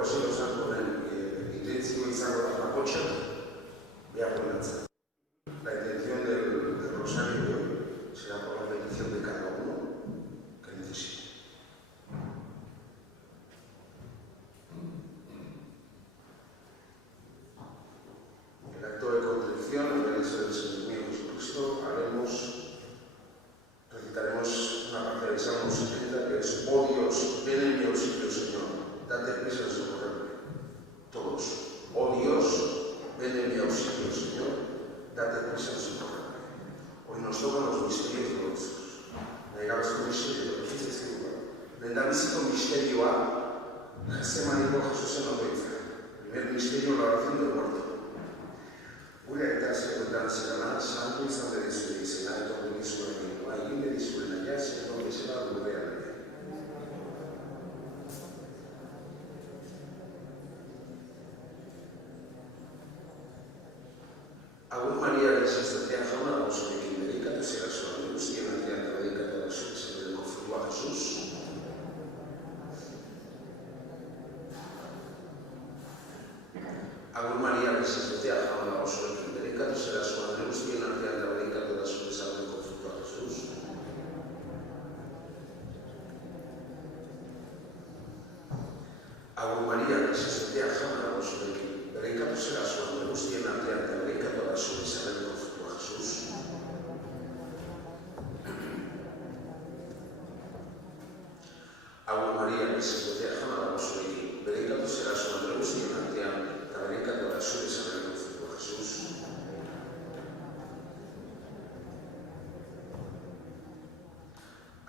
Rosero Santoren intensivo izango da bakotxa behar duenatzen. La intención del rosario de hoy será por la petición de cada uno que necesite. El acto de contrición, en beneficio del Señor mío Jesucristo, recitaremos una parte del Salmo 70 que es: oh Dios, ven en mi auxilio, Señor, date prisa en socorrerme. Todos, oh Dios, ven en mi auxilio, Señor, date prisa en socorrerme. Hoy nos tocan los misterios dolorosos. Naigabezko misterio, lehendabiziko misterioa, Getsemaneko Jesusen otoitza. Primer misterio, la oración del muerto. Gure aita zegoetan zerana, santu izan bedizue izena, etorri dizuen eginua, egin bedizuen aia, zegoen bezala gurean ere. Agur Maria Resucitatea jauna gozorekin dedikatu zera zuen guztien artean eta dedikatu da zuen zerreko frutua Jesus. Agur Maria Resucitatea jauna gozorekin dedikatu zera zuen guztien artean eta dedikatu da zuen zerreko frutua Jesus. Agur Maria Resucitatea jauna gozorekin dedikatu zera zuen guztien artean eta dedikatu da zuen zerreko frutua Jesus. Agur Maria Resucitatea jauna gozorekin dedikatu zera zuen guztien artean eta dedikatu da zuen zerreko frutua Jesus.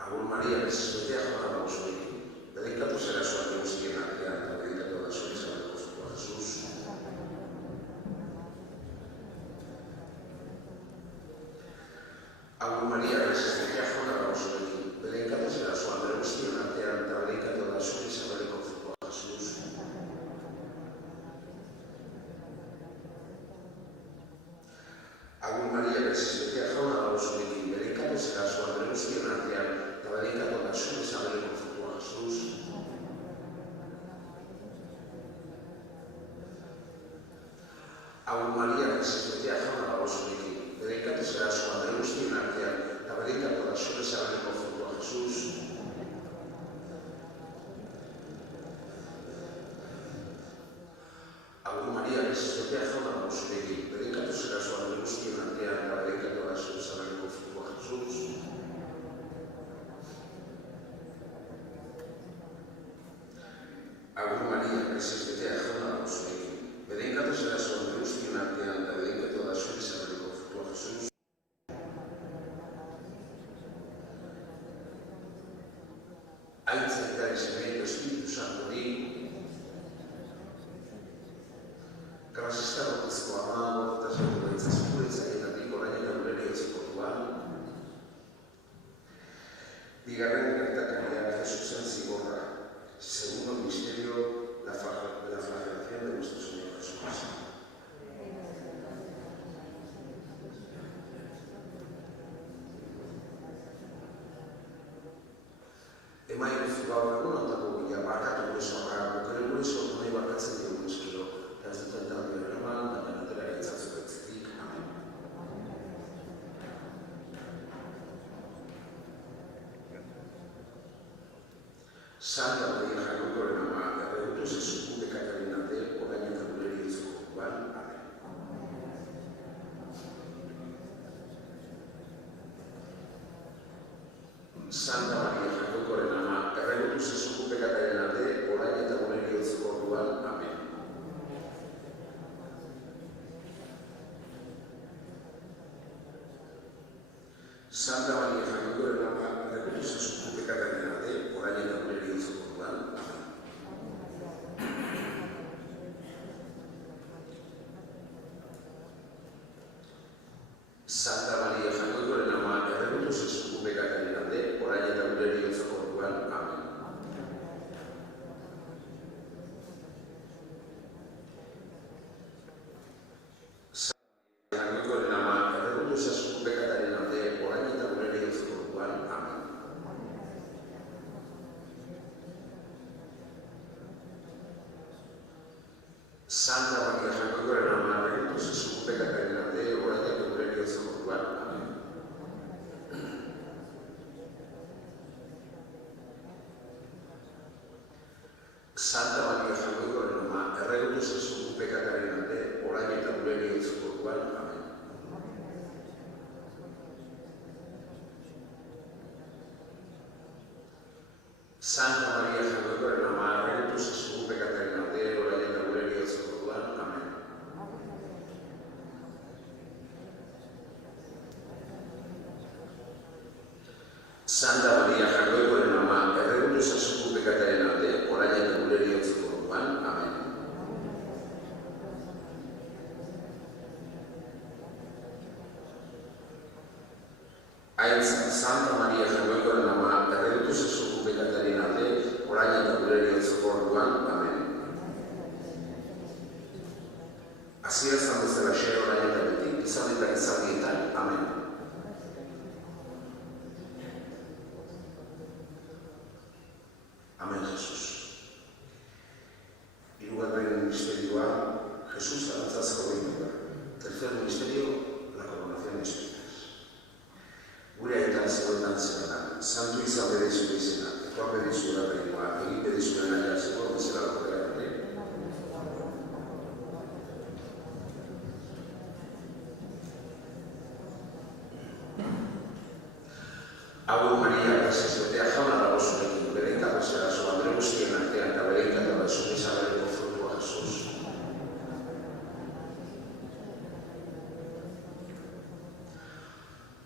Agur Maria Resucitatea jauna gozorekin dedikatu zera zuen guztien artean eta dedikatu da zuen zerreko frutua Jesus. Agur Maria Resucitatea jauna gozorekin dedikatu zera zuen guztien artean eta dedikatu da zuen zerreko frutua Jesus. Agur Maria Resucitatea jauna gozorekin dedikatu zera zuen guztien artean eta dedikatu da zuen zerreko frutua Jesus. Agur Maria Resucitatea jauna gozorekin dedikatu zera zuen guztien artean eta dedikatu da zuen zerreko frutua Jesus. Agur Maria Resucitatea jauna gozorekin dedikatu zera zuen guztien artean eta dedikatu da zuen zerreko frutua Jesus. Agur Maria Resucitatea jauna gozorekin dedikatu zera zuen guztien artean eta dedikatu da zuen zerreko frutua Jesus. Aitza eta Izena Espiritu Santori, Grasista Botezko ama, eta zertu zuretzaietatik orain eta gure etzikotuan. Bigarren gertakariak Jesusen zigorra, segundo misterio, la flagelación de nuestro Señor Jesucristo. Emailuz gaur egun ondako gila barkatu gure zorra, bukere gure zorra nahi barkatzen diogun eskero, ez duten talde eraman, baina atera gaitzatzu gaitzetik. Amen. Santa Maria Jacokoren ama, erregutu zezuku bekataren arte, orain eta gure eritzeko guan. Amen. Santa Maria Jacokoren ama, erregutu zezuku bekataren arte, orain eta gure eritzeko guan. Amen. Santa Maria Jacokoren ama, erregutu zezuku bekataren arte, orain eta gure eritzeko guan. Amen. Santa Maria Jacokoren ama, erregutu zezuku bekataren arte, orain eta gure eritzeko guan. Amen. Santa Maria Jacokoren ama, erregutu zezuku bekataren arte, orain eta gure eritzeko Santa Maria Jacoboren ama, erregutu zezu pekataren alde, orain eta gure bihotza orduan. Amen. Santa Maria Jacoboren ama, erregutu zezu pekataren alde, orain eta gure bihotza orduan. Amen. Santa Maria Jacoboren ama, erregutu zezu pekataren alde, orain eta gure bihotza orduan. Amen. Santa Maria Jacoboren ama, erregutu zezu pekataren alde, orain eta gure bihotza orduan. Amen. Aintzat, Santa Maria Jacoboren ama, erregutu zezu pekataren alde, orain eta gure bihotza orduan. Amen. Hasia izan bezala xe orain eta beti, izan eta izaldietan. Amen. Amen, Jesus. Hirugarren misterioa, Jesús zalantzazko behinduta. Tercer misterio, la coronación de espinas. Gure aitan zegoetan zegoetan, santu izan bedizure izena, etoa bedizura behinoa, egin bedizure naia zego, bezala lokera gure. Agur Maria, gracias, betea jauna dago zurekin, bere inkatazera zo, Andre guztien artean, eta bere inkatazera zure Isabeleko frutua Jesus.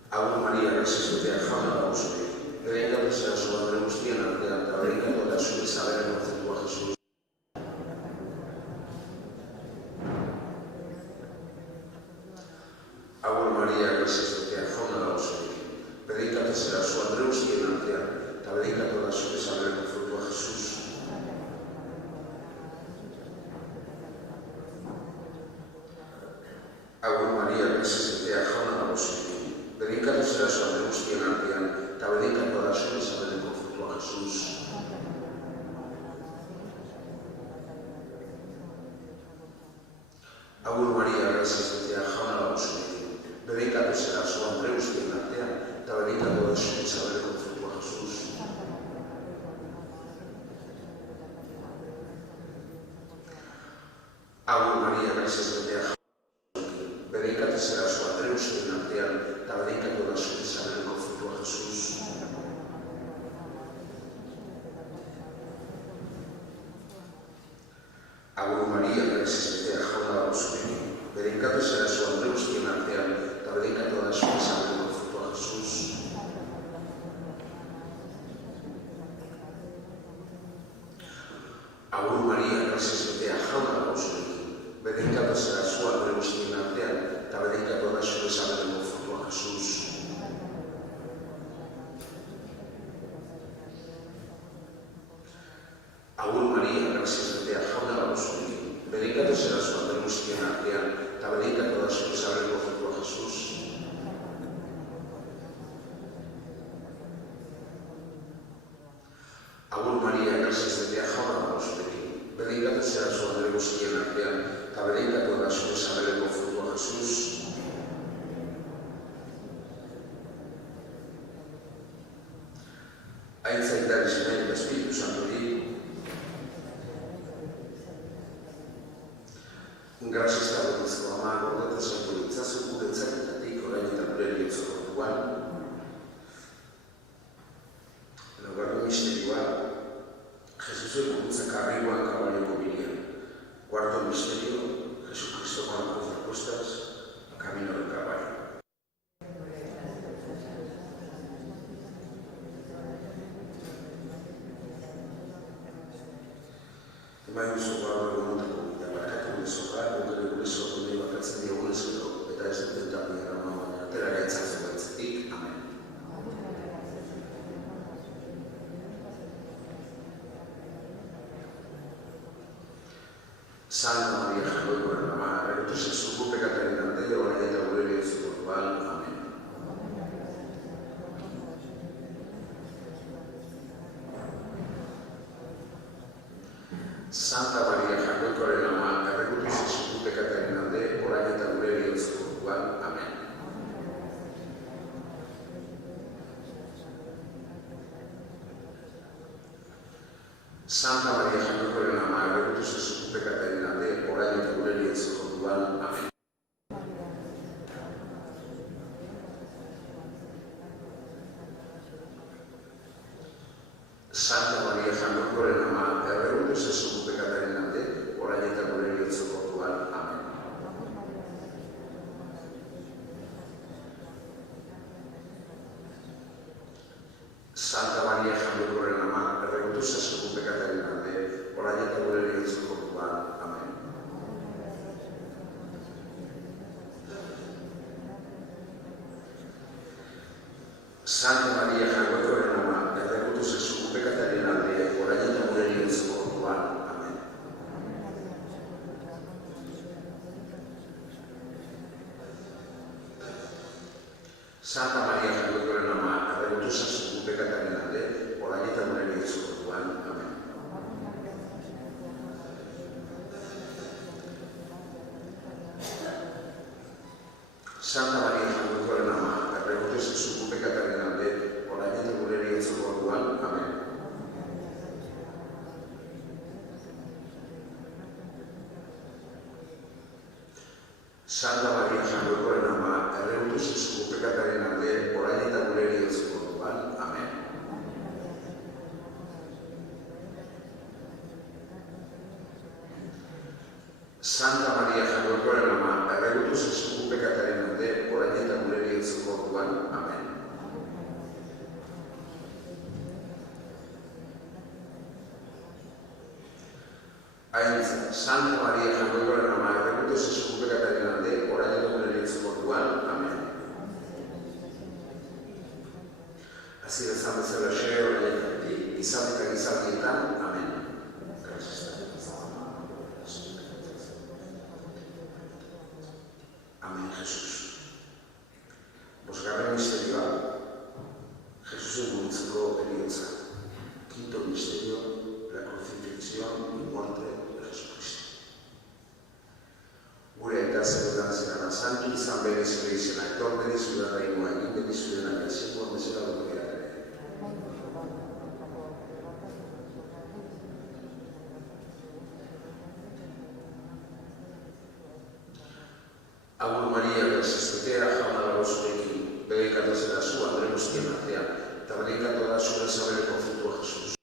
Agur Maria, gracias, betea jauna dago zurekin, bere inkatazera zo, Andre guztien artean, eta bere inkatazera zure Isabeleko frutua Jesus. Agur Maria, gracias, betea jauna dago zurekin. Predicate será su Andreus y en Antea, te predica toda su desarrollo con fruto a Jesús. Agur María, gracias a ti, a Jona la voz. Predicate será su Andreus y en Antea, te predica toda su desarrollo con fruto a Jesús. Agur María, gracias a ti, a Jona la voz. Predicate será su Andreus y en Antea, te bendiga toda su Isabel con fruto a Jesús. Agur María, gracias a ti, a Jesús. Bendiga será su Andreus y en Antea, te bendiga toda su Isabel con fruto a Jesús. Agur María, gracias a ti, a Jesús. Bendiga será su Andreus y en Antea, te bendiga toda su Isabel con fruto a Jesús. Agur María, gracias a ti, a Jona la voz. Bendiga será su Andreus y en Antea, te bendiga toda su Isabel con fruto a Jesús. Agur María, gracias a ti, a Jona la voz. Bendiga será su Andreus y en Antea, te bendiga toda su Isabel con fruto a Jesús. Agur María, gracias a ti, a Jona la voz. Bendiga será su Andreus y en Antea, te bendiga toda su Isabel con fruto a Jesús. Aintzaitan izena eta Espiritu Santuri, gracias a Dios, ama, gordeta santuritzazu, guretzaketatik, orain eta gure bihotza orduan. Laugarren misterioa, Jesusen gurutzak arriba en caballo comirían. Cuarto misterio, Jesucristo con la cruz a cuestas, a camino del caballo. Emain sogar egonetako bidea barkatu gure sogar, gure gure sogar bakatzen diogunez edo, eta ez dut eta bidea baina atera gaitzak zegoetzetik. Amen. Santa Maria Jacoboren ama, erregutu zezu pekataren alde, orain eta gure bihotza orduan. Amen. Santa Maria Jacoboren ama, erregutu Santa Maria Jaiokoren ama, erregutu zezu pekataren alde, orain eta gure heriotzeko orduan. Amen. Santa Maria Jaiokoren ama, erregutu zezu pekataren alde, orain eta gure heriotzeko orduan. Amen. Santa Maria Jaiokoren ama, erregutu zezu pekataren alde, orain eta gure heriotzeko orduan. Amen. Santa Maria Jaiokoren ama, erregutu zezu pekataren alde, orain eta gure heriotzeko orduan. Amen. Santa Maria Jaiokoren ama, erregutu zezu pekataren alde, orain eta gure heriotzeko orduan. Amen. Santa Maria Jaiokoren ama, erregutu zezu pekataren alde, orain eta gure heriotzeko orduan. Amen. Santa Maria Jaiokoren ama, erregutu zezu pekataren alde, orain eta gure heriotzeko orduan. Amen. Santa Maria Jaiokoren ama, erregutu zezu pekataren alde, orain eta gure heriotzeko orduan. Amen. Aintza, Santa Maria Jaiokoren ama, erregutu zezu pekataren alde, orain eta gure heriotzeko orduan. Amen. Hasi bezan bezala xe, orain eta beti, izan eta gizaldietan. Amen. Amen, Jesús. Bosgarren misterioa, Jesusen guretzako heriotza. Quinto misterio, la crucifixión y muerte de Jesucristo. Gure eta zerudan zerana santu izan bere zure izena, etor bere zure rainoa egin bere zure nahi, zekuan bezala dugeak ere. Agur Maria, graziastetea, jauna dago zurekin, begekatu zera zu, Andre guztien artean, eta begekatu da zure zabereko frutua Jesus.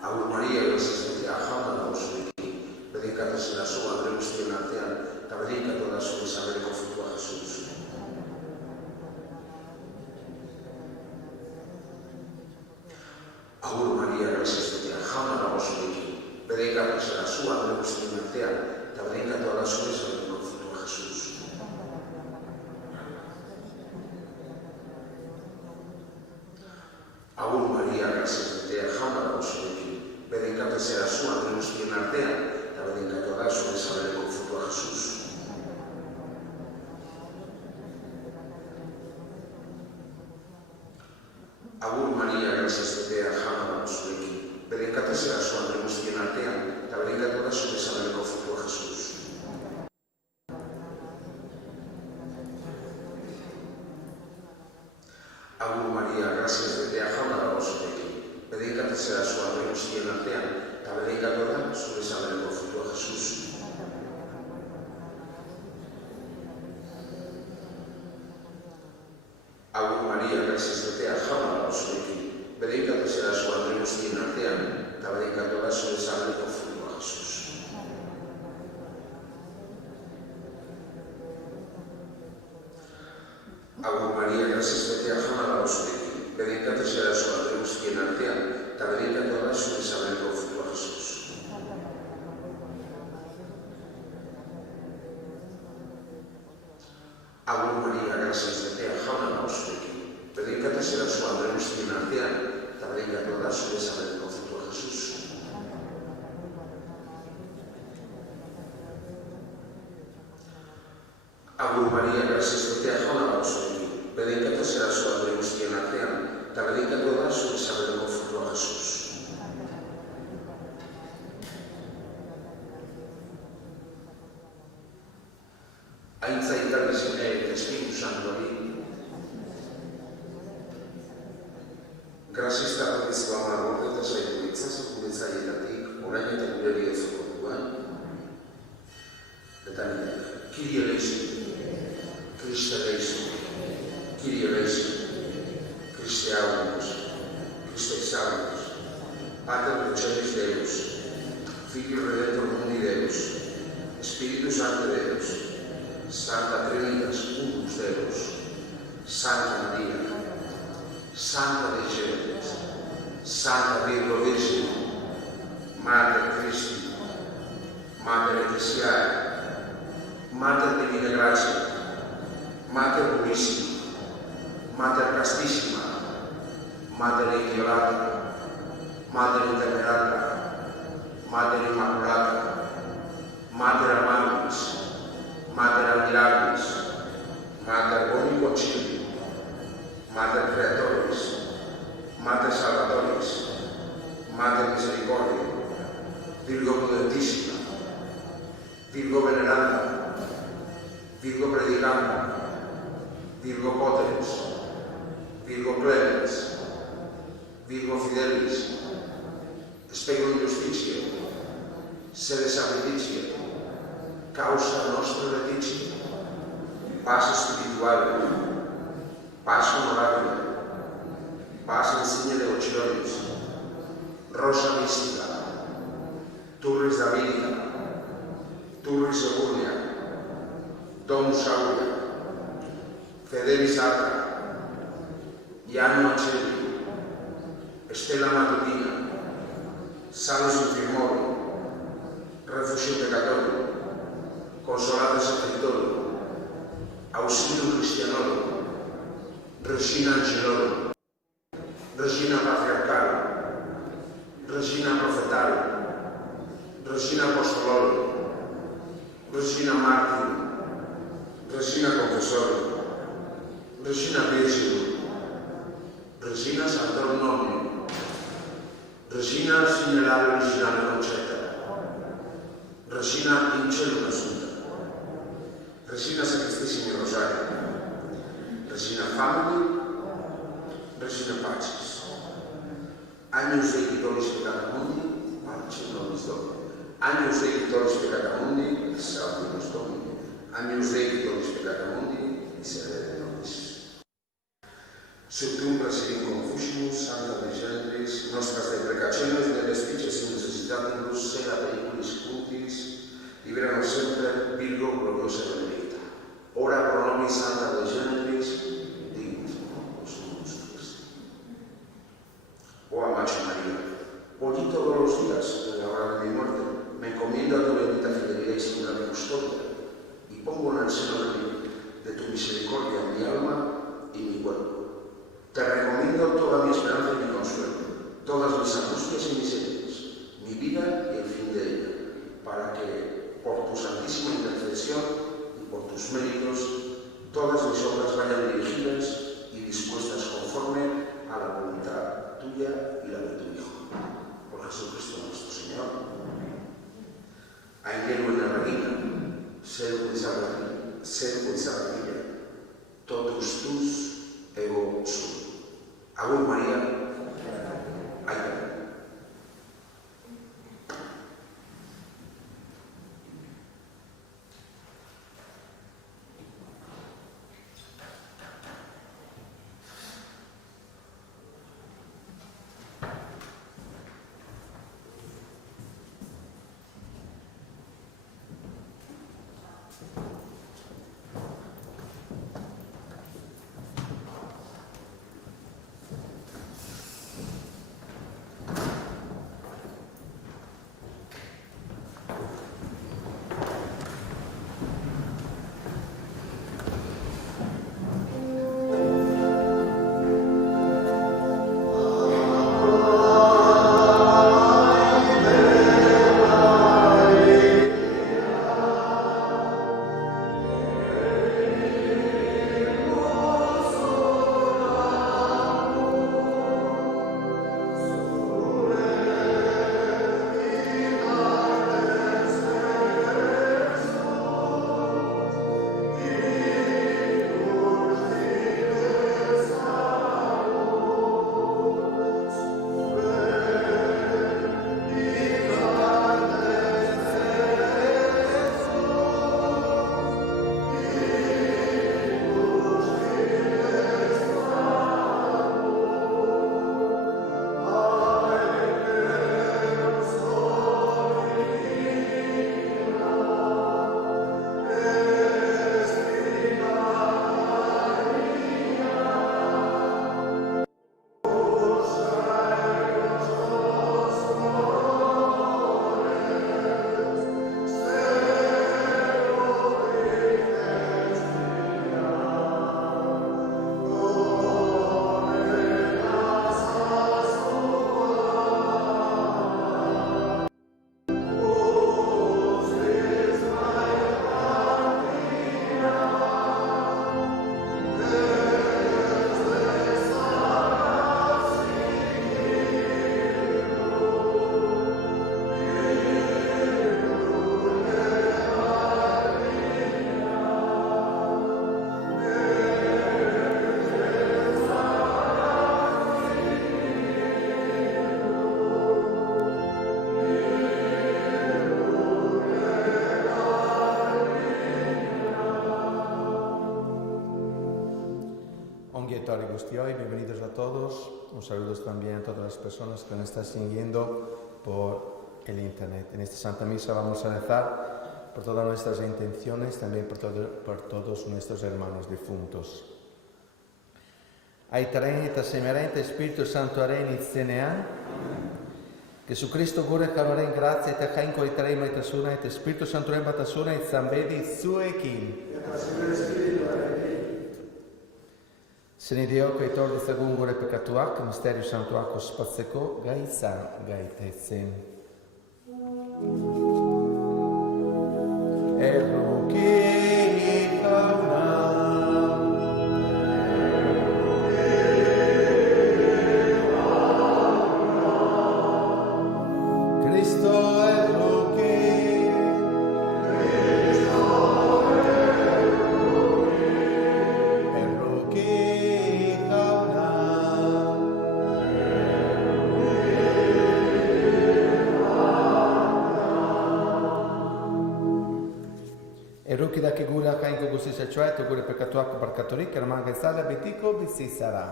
Agur Maria, graziastetea, jauna dago zurekin, begekatu zera zu, Andre guztien artean, eta begekatu da zure zabereko frutua Jesus. Agur Maria, graziastetea, jauna dago zurekin, bedekatu zera zu, Andre guztien artean, eta bedekatu da zure zabereko frutua Jesus. Agur Maria, graziastetea, jauna dago zurekin, bedekatu zera zu, Andre guztien artean, eta bedekatu da zure zabereko frutua Jesus. Agur Maria, graziastetea, jauna dago zurekin, bedekatu zera zu, Andre guztien artean, eta bedekatu da zure zabereko frutua Jesus. Agur Maria, graziastetea, jauna dago zurekin, bedekatu zera zu, Andre guztien artean, eta bedekatu da zure zabereko frutua Jesus. Agur Maria, graziastetea, jauna dago zurekin, bedekatu zera zu, Andre guztien artean, eta bedekatu da zure zabereko frutua Jesus. Agur Maria, graziastetea, jauna dago zurekin, bedekatu zera zu, Andre guztien artean, eta bedekatu da zure zabereko frutua Jesus. Agur Maria, graziastetea, jauna dago zurekin, bedekatu zera zu, Andre guztien artean, eta bedekatu da zure zabereko frutua Jesus. Agur Maria, graziastetea, jauna dago zurekin, bedekatu zera zu, Andre guztien artean, eta bedekatu da zure zabereko frutua Jesus. Aintza eta Espiritu Santuari, Pater Doceris Deus, Filius Redemptor Mundi Deus, Spiritus Sancte Deus, Santa Trinitas Unus Deus, Santa Maria, Santa Dei Gentes, Santa Virgo Virgine, Mater Christi, Mater Ecclesiae, Mater Divina Gratia, Mater Purissima, Mater Castissima, Mater Inviolata, Mater Intemerata, Mater Immaculata, Mater Amabilis, Mater Admirabilis, Mater Boni Concilii, Mater Creatoris, Mater Salvatoris, Mater Misericordia, Virgo Prudentísima, Virgo Veneranda, Virgo Predicanda, Virgo Potens, Virgo Clemens, Virgo Fidelis, Specum Justitiae, Sede Sanctitia, Causa Nostra Laetitia, Paz Espiritual, Paz Honorable, Paz Insigne Devotionis, Rosa Mística, Turris Davidica, Turris Eburnia, Domus Aurea, Fidelis Arca, Ianima Celi, Stella Matutina, Salus Infirmorum, Refugio Peccatorum, Consolata Sanctorum, Auxilium Christianorum, Regina Angelorum, Regina Patriarchalum, Regina Prophetarum, Regina Apostolorum, Regina Martyrum, Regina Confessorum, Regina Virginum, Regina Sanctorum Omnium, Regina Signelare Originale Concetta, Regina in Cielo Assunta, Regina Sacrestissimi Rosario, Regina Famili, Regina Pacis, Agnus Dei Victoris Peccata Mundi, Pace Nobis Domini, Agnus Dei Victoris Peccata Mundi, Salvius Domini, Agnus Dei Victoris Peccata Mundi, Miserere Nobis. Subtum presidium confusimus, Santa Dei Gentes, nostras deprecaciones de despiches y necesitatis, sea periculis puntis, liberanos sempre, Virgo gloriosa y benedicta. Ora pro nobis Santa Dei Gentes, dignus sumus Christi. Oh Amacha María, hoy todos los días, en la hora de mi muerte, me encomiendo a tu bendita fidelidad y singular custodia, y pongo en el seno de tu misericordia mi alma y mi cuerpo. Te recomiendo toda mi esperanza y mi consuelo, todas mis angustias y miserias, mi vida y el fin de ella, para que, por tu santísima intercesión y por tus méritos, todas mis obras vayan dirigidas y dispuestas conforme a la voluntad tuya y la de tu Hijo. Por Jesucristo nuestro Señor. Angelo en la reina, ser salvatilla, totus tus ego sum. Agur María, Aida. los de hoy, bienvenidos a todos. Un saludo también a todas las personas que nos están siguiendo por el internet. En esta Santa Misa vamos a rezar por todas nuestras intenciones, también por todos nuestros hermanos difuntos. Aitaren eta semerente Espíritu Santo aren itzenean, Jesucristo gure jaroaren grazia eta jainko aitaren maitasuna eta Espíritu Santoren batasuna izan bedi zuekin. Eta zure espirituarekin. Zenideok aitor dezagun gure pekatuak, misterio santuak ospatzeko gai izan gaitezen. Erruki jauna. Erruki dakigula jainko guztizetxoa eta gure pekatuak barkaturik, erman gezala betiko bizi zara.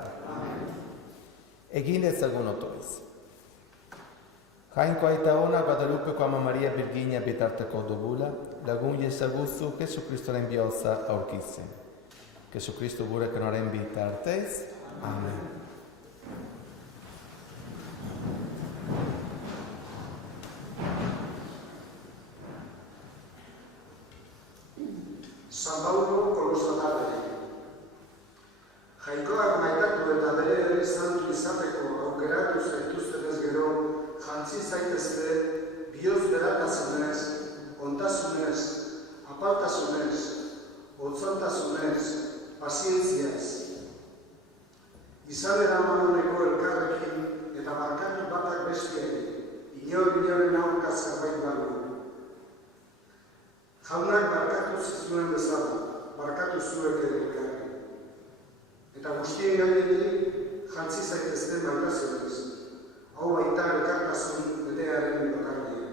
Egin dezagun otoiz. Jainko aita ona Guadalupeko Ama Maria Virginia bitarteko dugula, lagun jezaguzu Jesukristoren bihotza aurkitzen. Jesukristo gure kanoren bitartez. Amen. San Paulo Kolosatare. Jainkoak maitatu eta bere herri santu izateko aukeratu zaituztenez gero, jantzi zaitezte bihotz beratasunez, ontasunez, apaltasunez, hotzontasunez, pazientziaz. Izan eramanoneko elkarrekin eta markatu batak besteari, inoren aurka zerbait balu. Jaunak barkatu zizuen bezala, barkatu zuek ere elkarri. Eta guztien gainetik jantzi zaitezten baitasunez. Hau baita elkartasun betearen bakarria.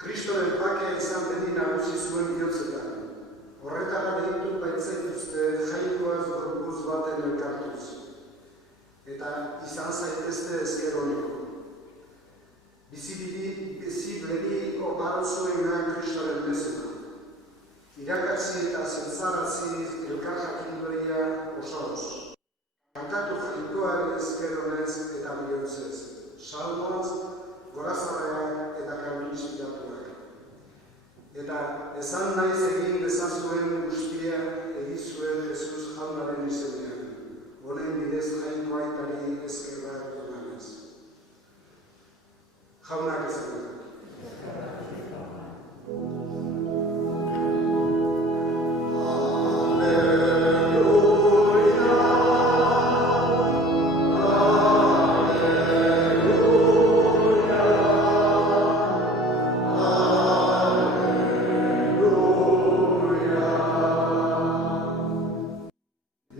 Kristoren pakea izan bedi nagusi zuen bihotzetan. Horretara deitu baitzaituzte jainkoaz gorpuz baten elkartuz. Eta izan zaitezte ezker honeko. Bizibledi oparo zuenak Kristoren bezala. Irakatzi eta zentzarazi elkar jakindoria osoz. Kantatu jainkoaren ezkeronez eta bihotzez. Salmoaz, gorazarreak eta kantu inspiratuak. Eta esan naiz egin dezazuen guztia egizuen Jesus jaunaren izenean. Honen bidez jainko aitari ezkerrak emanez. Jaunak izan dut.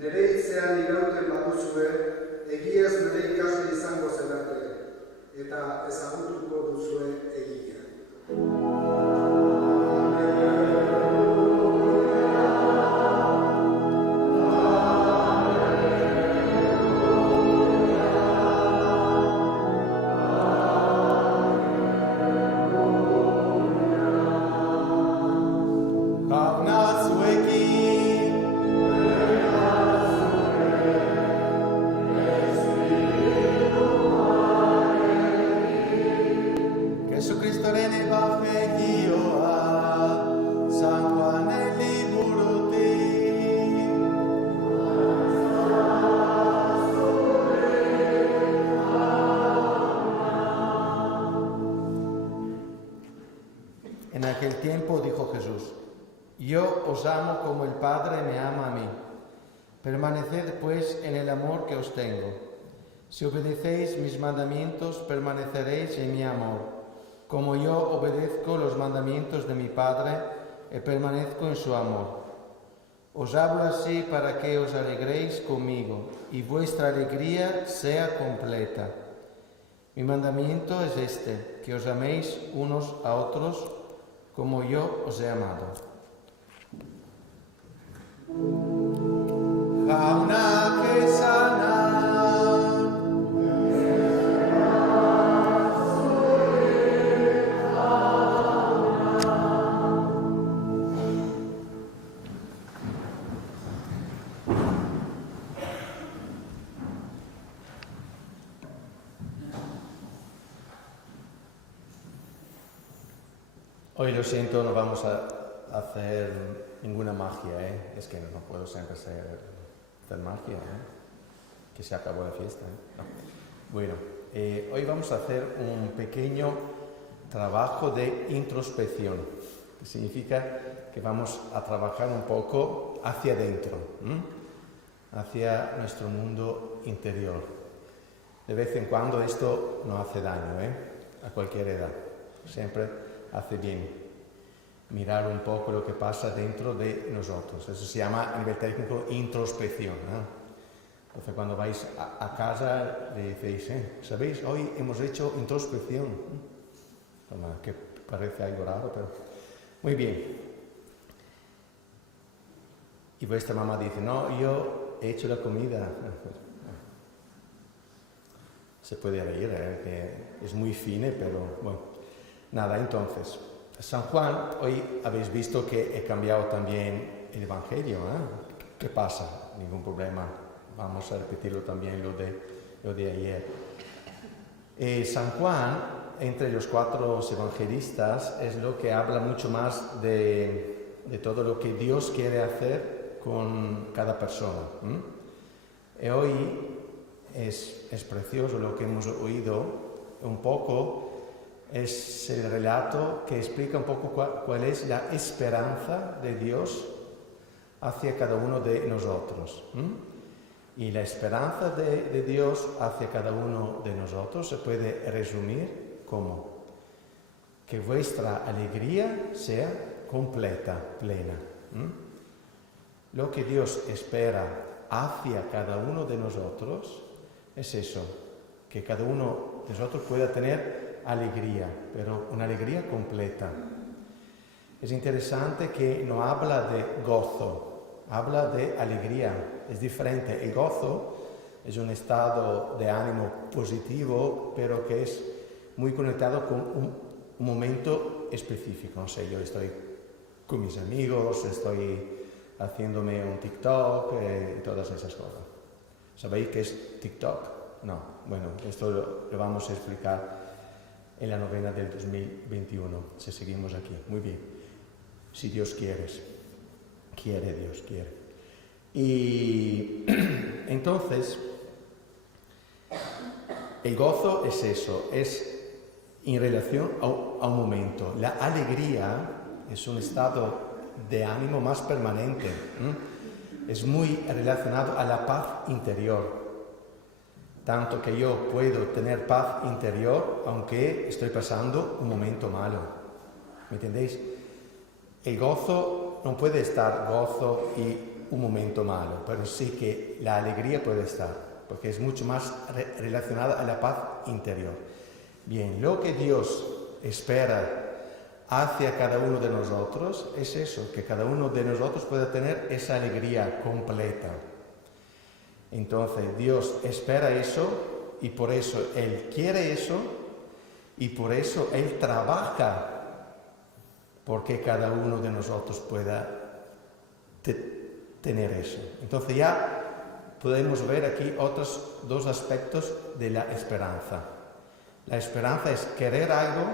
Nere hitzean irauten baduzue, egiaz nire ikasle izango zelate. Eta ezagutuko duzue egia. En aquel tiempo dijo Jesús: Yo os amo como el Padre me ama a mí. Permaneced pues en el amor que os tengo. Si obedecéis mis mandamientos, permaneceréis en mi amor, como yo obedezco los mandamientos de mi Padre y permanezco en su amor. Os hablo así para que os alegréis conmigo y vuestra alegría sea completa. Mi mandamiento es este, que os améis unos a otros como yo os he amado. fauna que sana. Hoy lo siento, no vamos a hacer ninguna magia, ¿eh? Es que no puedo siempre hacer magia, ¿eh? Que se acabó la fiesta, ¿eh? No. Bueno, hoy vamos a hacer un pequeño trabajo de introspección, que significa que vamos a trabajar un poco hacia adentro, hacia nuestro mundo interior. De vez en cuando esto no hace daño, ¿eh? A cualquier edad, siempre hace bien mirar un poco lo que pasa dentro de nosotros. Eso se llama a nivel técnico introspección, ¿no? Entonces cuando vais a casa le decís, ¿sabéis? Hoy hemos hecho introspección. Que parece algo raro, pero muy bien. Y vuestra mamá dice, no, yo he hecho la comida. Se puede reír, que es muy fine, pero bueno. Nada, entonces, San Juan, hoy habéis visto que he cambiado también el Evangelio, ¿eh? ¿Qué pasa? Ningún problema, vamos a repetirlo también lo de ayer. San Juan, entre los 4 evangelistas, es lo que habla mucho más de todo lo que Dios quiere hacer con cada persona. Y hoy es precioso lo que hemos oído un poco. Es el relato que explica un poco cuál es la esperanza de Dios hacia cada uno de nosotros. Y la esperanza de Dios hacia cada uno de nosotros se puede resumir como que vuestra alegría sea completa, plena. Lo que Dios espera hacia cada uno de nosotros es eso, que cada uno de nosotros pueda tener alegría, pero una alegría completa. Es interesante que no habla de gozo, habla de alegría. Es diferente. El gozo es un estado de ánimo positivo, pero que es muy conectado con un momento específico. No sé, yo estoy con mis amigos, estoy haciéndome un TikTok y todas esas cosas. ¿Sabéis qué es TikTok? No. Bueno, esto lo vamos a explicar en la novena del 2021, si seguimos aquí. Muy bien. Si Dios quiere Dios, quiere. Y entonces, el gozo es eso, es en relación a un momento. La alegría es un estado de ánimo más permanente. Es muy relacionado a la paz interior. Tanto que yo puedo tener paz interior aunque estoy pasando un momento malo. ¿Me entendéis? El gozo no puede estar gozo y un momento malo, pero sí que la alegría puede estar, porque es mucho más relacionada a la paz interior. Bien, lo que Dios espera hacia cada uno de nosotros es eso, que cada uno de nosotros pueda tener esa alegría completa. Entonces Dios espera eso y por eso Él quiere eso y por eso Él trabaja porque cada uno de nosotros pueda tener eso. Entonces ya podemos ver aquí otros 2 aspectos de la esperanza. La esperanza es querer algo,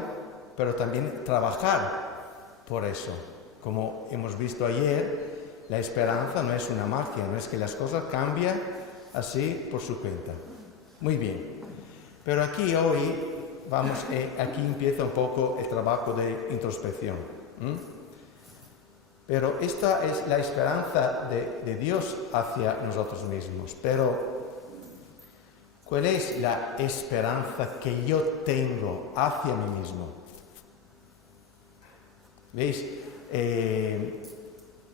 pero también trabajar por eso. Como hemos visto ayer, la esperanza no es una magia, no es que las cosas cambian así por su cuenta. Muy bien. Pero aquí hoy aquí empieza un poco el trabajo de introspección. Pero esta es la esperanza de Dios hacia nosotros mismos. Pero, ¿cuál es la esperanza que yo tengo hacia mí mismo? ¿Veis?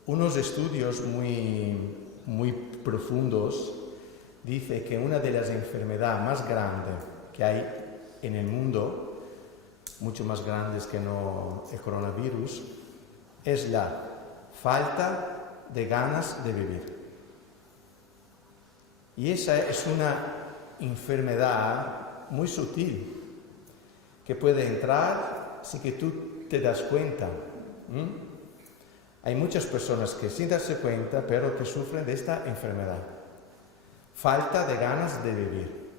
Unos estudios muy profundos dice que una de las enfermedades más grandes que hay en el mundo, mucho más grandes que el coronavirus, es la falta de ganas de vivir. Y esa es una enfermedad muy sutil que puede entrar sin que tú te das cuenta. Hay muchas personas que sin darse cuenta, pero que sufren de esta enfermedad. Falta de ganas de vivir.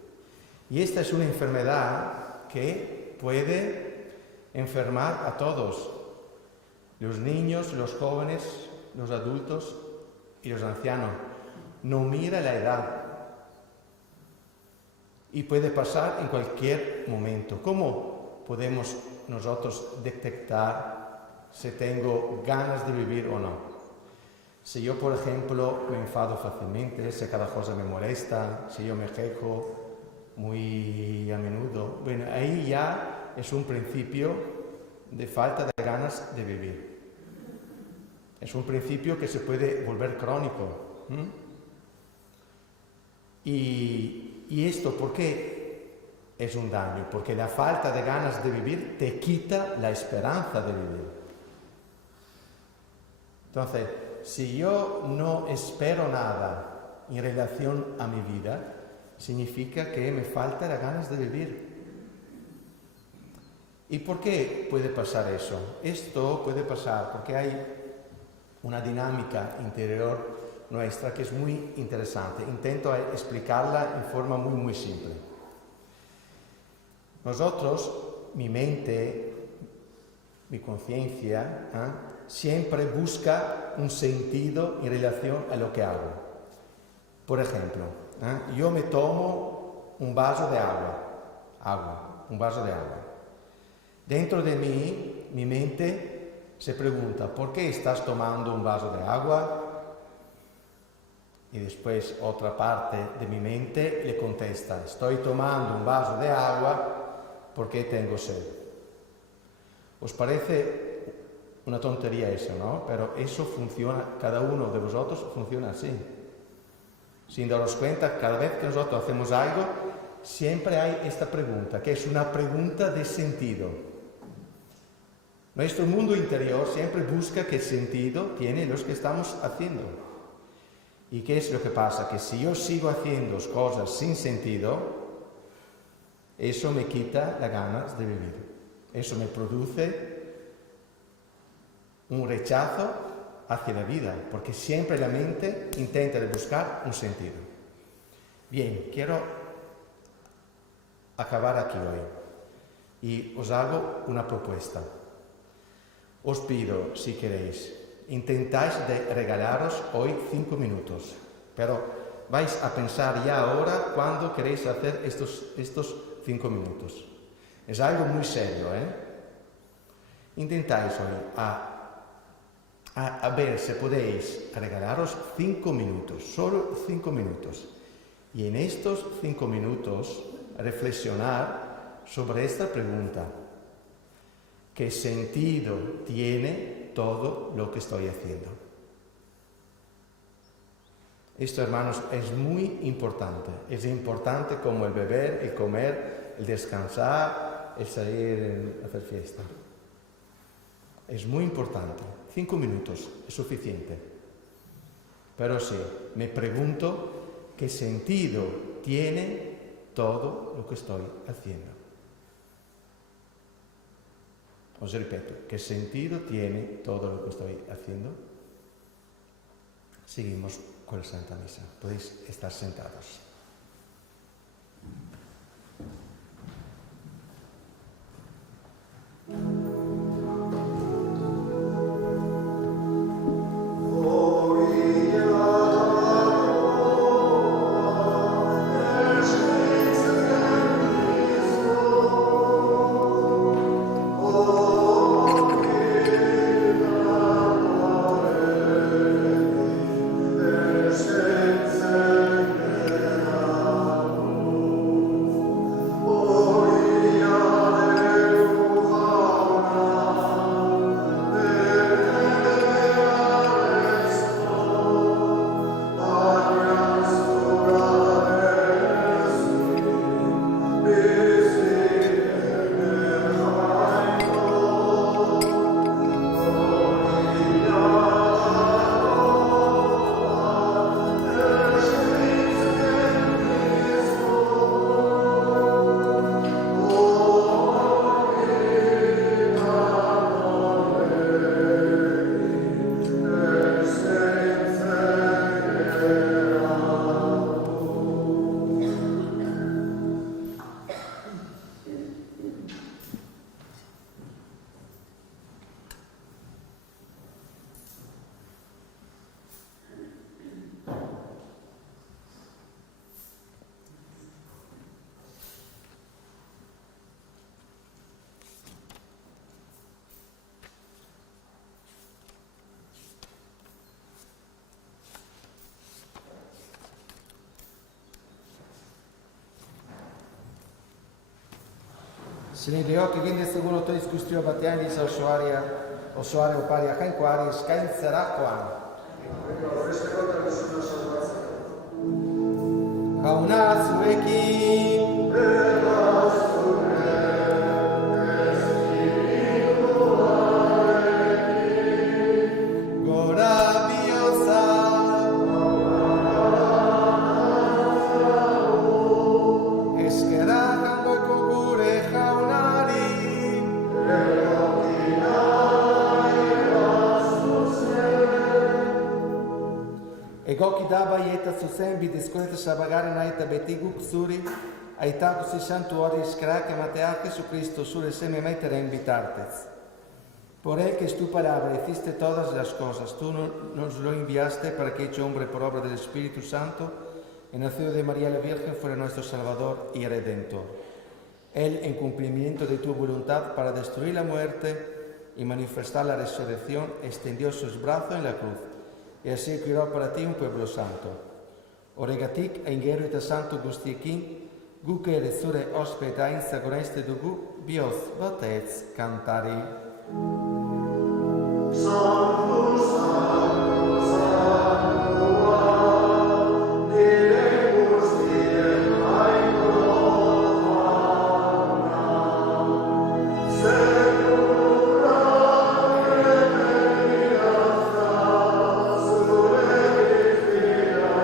Y esta es una enfermedad que puede enfermar a todos. Los niños, los jóvenes, los adultos y los ancianos. No mira la edad. Y puede pasar en cualquier momento. ¿Cómo podemos nosotros detectar si tengo ganas de vivir o no? Si yo, por ejemplo, me enfado fácilmente, si cada cosa me molesta, si yo me quejo muy a menudo, bueno, ahí ya es un principio de falta de ganas de vivir. Es un principio que se puede volver crónico. Y esto, ¿por qué es un daño? Porque la falta de ganas de vivir te quita la esperanza de vivir. Entonces, si yo no espero nada en relación a mi vida, significa que me falta las ganas de vivir. ¿Y por qué puede pasar eso? Esto puede pasar porque hay una dinámica interior nuestra que es muy interesante. Intento explicarla en forma muy simple. Nosotros, mi mente, mi conciencia, siempre busca un sentido en relación a lo que hago. Por ejemplo, yo me tomo un vaso de un vaso de agua. Dentro de mí, mi mente se pregunta, ¿por qué estás tomando un vaso de agua? Y después otra parte de mi mente le contesta, estoy tomando un vaso de agua porque tengo sed. ¿Os parece una tontería eso, no? Pero eso funciona, cada uno de vosotros funciona así. Sin daros cuenta, cada vez que nosotros hacemos algo, siempre hay esta pregunta, que es una pregunta de sentido. Nuestro mundo interior siempre busca qué sentido tiene lo que estamos haciendo. ¿Y qué es lo que pasa? Que si yo sigo haciendo cosas sin sentido, eso me quita las ganas de vivir. Eso me produce un rechazo hacia la vida, porque siempre la mente intenta buscar un sentido. Bien, quiero acabar aquí hoy y os hago una propuesta. Os pido, si queréis, intentáis de regalaros hoy 5 minutos, pero vais a pensar ya ahora cuándo queréis hacer estos 5 minutos. Es algo muy serio, Intentáis hoy a ver si podéis regalaros 5 minutos, solo 5 minutos. Y en estos 5 minutos reflexionar sobre esta pregunta. ¿Qué sentido tiene todo lo que estoy haciendo? Esto, hermanos, es muy importante. Es importante como el beber, el comer, el descansar, el salir a hacer fiesta. Es muy importante. 5 minutos es suficiente. Pero sí, me pregunto qué sentido tiene todo lo que estoy haciendo. Os repito, ¿qué sentido tiene todo lo que estoy haciendo? Seguimos con la Santa Misa. Podéis estar sentados. Zinedeok egin dezagun otoiz guztio batean iza osoare oparia jainkoari eskaintzerakoan. Jauna zuekin! Gora bihotza! Eskerrak hangoiko gure jaunari! Egoki da bai eta zuzen bidezko eta sabagaren aita beti guk zuri, aitako santu hori eskerrak ematea Jesu Cristo zure seme maiteren bitartez. Por él que es tu palabra hiciste todas las cosas, tú nos lo enviaste para que hecho hombre por obra del Espíritu Santo, en nacido de María la Virgen fuera nuestro Salvador y Redentor. Él, en cumplimiento de tu voluntad para destruir la muerte y manifestar la resurrección, extendió sus brazos en la cruz, y así creó para ti un pueblo santo. Horregatik, engero eta santu guztiekin, guk ere zure ospeta goreste dugu, bihotz batez kantari. Sanctus, Sanctus, Sanctua, dilemus diem aequona, secula remediata sure fila,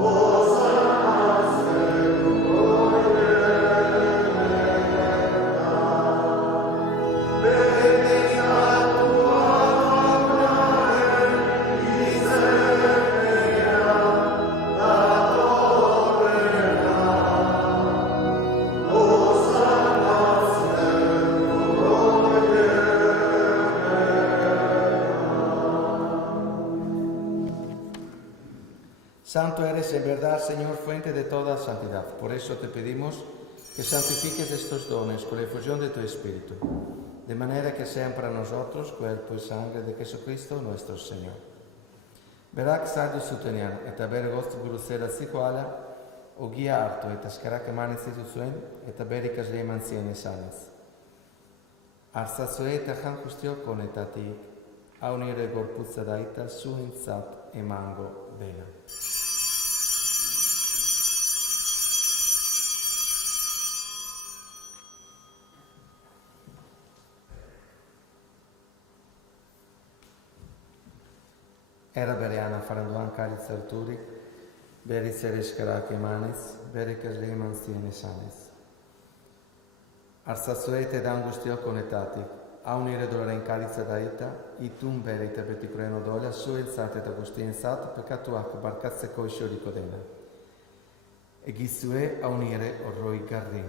Hosanna secula Santo eres en verdad, Señor, fuente de toda santidad. Por eso te pedimos que santifiques estos dones con la efusión de tu Espíritu, de manera que sean para nosotros cuerpo y sangre de Jesucristo nuestro Señor. Berak sadu zutenian eta bere goztu buruzera zikoala, ogia hartu eta eskerak eman ez dituzuen eta bere ikasle eman zion esanez. Arzatzue eta jan guztiok honetatik, hau nire gorputza daita zuentzat emango dena. Era berean faranduan karitza harturik, berriz ere eskerak emanez, bere ikasle eman zien esanez. Arzatzue eta dan guztiok honetatik, hau nire dolaren karitza daita, itun bere eta betikoren odola, zuentzat eta guztientzat, pekatuak barkatzeko isuriko dena. Egizue hau nire horroi garri.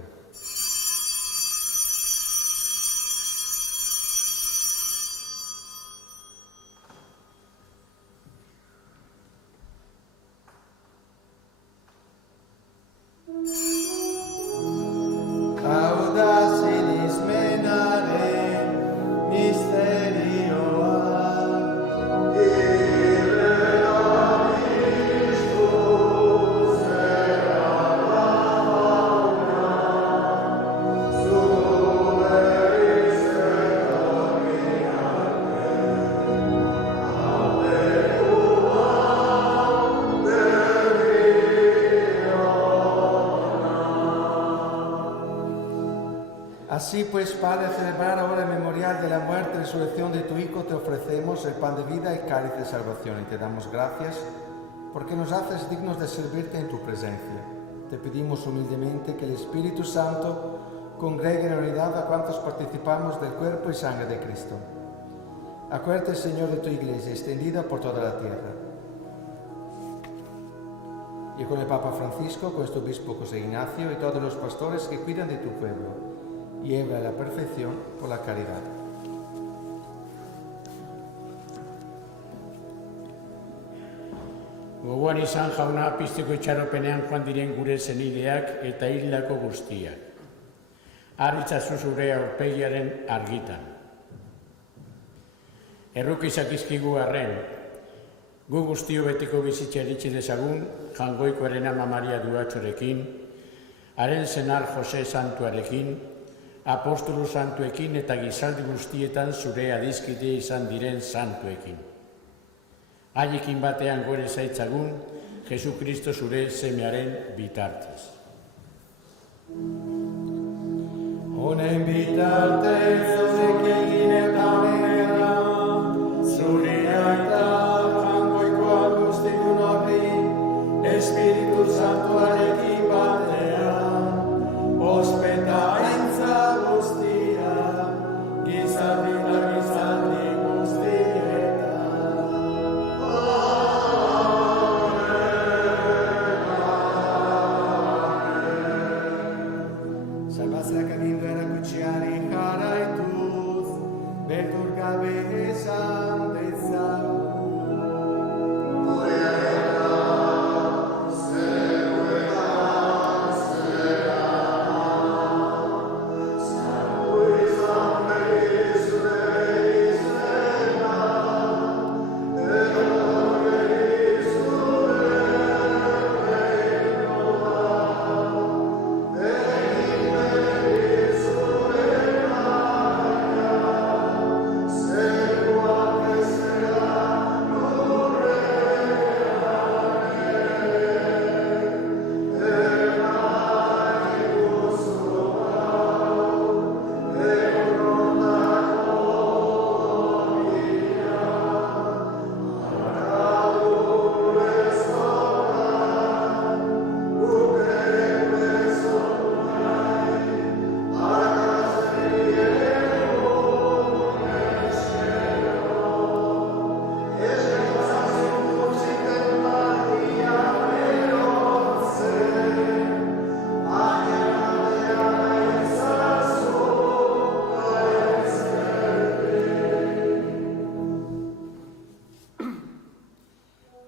Así pues, Padre, a celebrar ahora el memorial de la muerte y resurrección de tu Hijo, te ofrecemos el pan de vida y cáliz de salvación y te damos gracias porque nos haces dignos de servirte en tu presencia. Te pedimos humildemente que el Espíritu Santo congregue en unidad a cuantos participamos del cuerpo y sangre de Cristo. Acuérdate, Señor, de tu Iglesia extendida por toda la tierra. Y con el Papa Francisco, con este obispo José Ignacio y todos los pastores que cuidan de tu pueblo, lleva a la perfección por la caridad. Gogoan izan jauna pizteko itxaropenean joan diren gure zenideak eta hildako guztiak. Arritzazu zure aurpegiaren argitan. Errukizak izkigu arren, gu guztio betiko bizitza eritxe dezagun, jangoikoaren ama Maria Duatxorekin, haren senar Jose Santuarekin, apostolu santuekin eta gizaldi guztietan zure adizkide izan diren santuekin. Haiekin batean gore zaitzagun, Jesu Kristo zure semearen bitartez. Honen bitartez zurekin eta honera, zure aita jangoikoa guztidun horri, Espiritu Santuarekin batera, ospeta aintza guztia, gizaldi eta gizaldi guztietan. Salvatzea kamindu erakutxiari jarraituz, beldur gabe esan dezagun.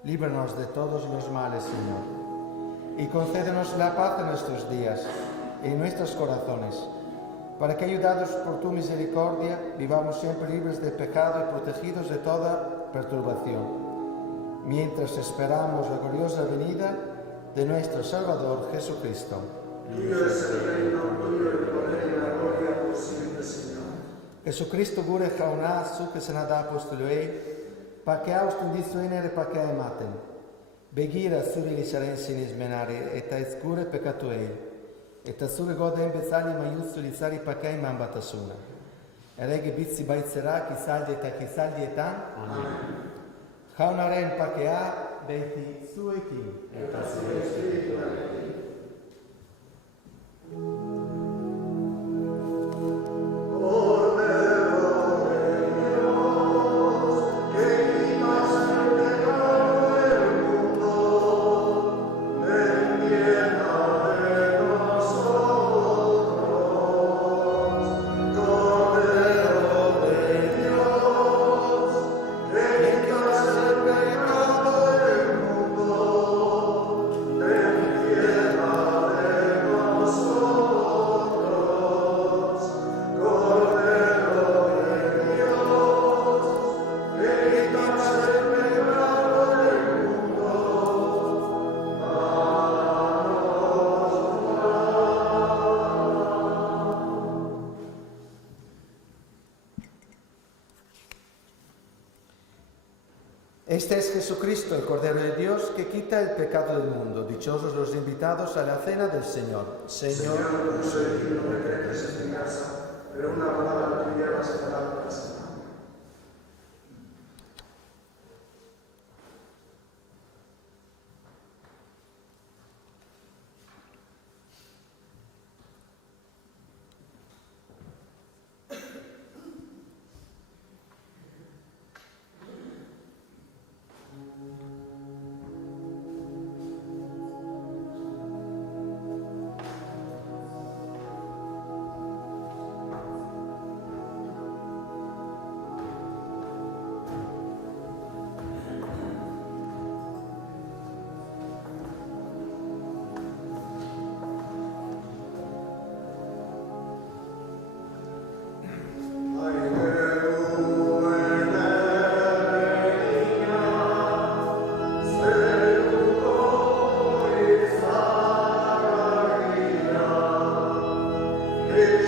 Líbranos de todos los males, Señor, y concédenos la paz en nuestros días y en nuestros corazones, para que, ayudados por tu misericordia, vivamos siempre libres de pecado y protegidos de toda perturbación, mientras esperamos la gloriosa venida de nuestro Salvador Jesucristo. Tuyo es el reino, tuyo el poder y la gloria por siempre, Señor. Jesucristo gure hauna suke se nada apostoloi, pache austin disuenere pache ematen. Begira suri li sarensin izmenare, eta escure peccatuei, eta sure godem bezali maiusu li sari pache imam batasuna. Erege bitsi baitzera, kisaldi etan. Amen. Haunaren pakea, beiti zuekin. Eta zure espirituarekin. Este es Jesucristo, el Cordero de Dios, que quita el pecado del mundo. Dichosos los invitados a la cena del Señor. Señor, no soy digno de que entres en mi casa, pero una palabra tuya bastará para sanarme. Amen.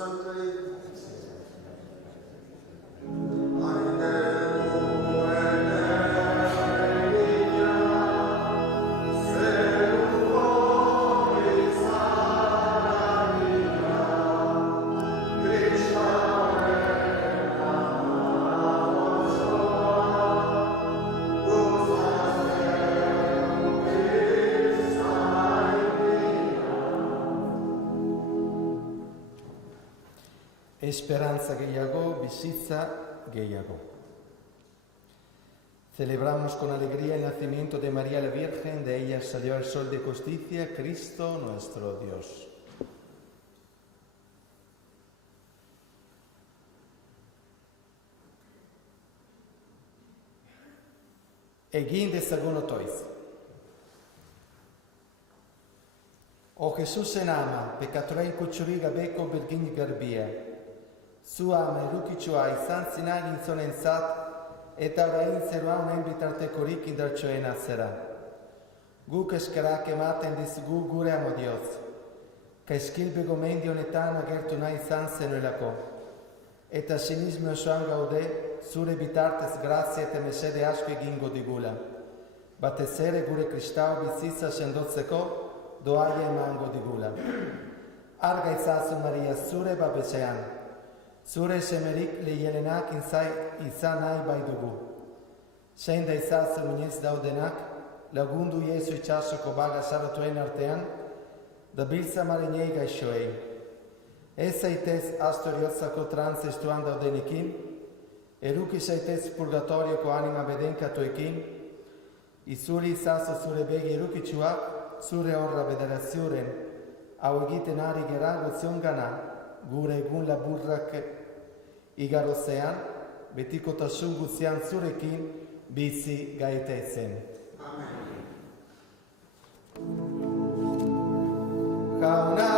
Sancti. Esperanza gehiago, bizitza gehiago. Celebramos con alegría el nacimiento de María la Virgen, de ella salió el sol de justicia, Cristo nuestro Dios. Egin dezagun otoiz. O Jesusen ama, pekatorein kutsuri gabeko bergin garbia. Zu ama erukitsua izan zina gintzonentzat, eta orain zerua honen bitartekorik indartsoen atzera. Guk eskerak ematen dizugu gure amodioz. Kaizkilbe gomendi honetan agertu nahi izan zenuelako. Eta sinisme osoan gaude, zure bitartez grazia eta mesede asko egingo digula. Batez ere gure kristau bizitza sendotzeko doaia emango digula. Arga izazu Maria zure babesean. Zure semerik lehielenak izan nahi bai dugu. Zein da izazu minez daudenak, lagundu Jesu itxasoko baga saratuen artean, da biltza marinei gaixoei. Ez zaitez astoriotzako tranzestuan daudenekin, eruki zaitez purgatorioko anima bedenkatuekin, izuri izazu zure begi erukitsuak, zure horra bederazioren, hau egiten ari gera gutzion gana, gure egun laburrak igarozean, betikotasun gutzian zurekin bizi gaitezen. Amen. Jauna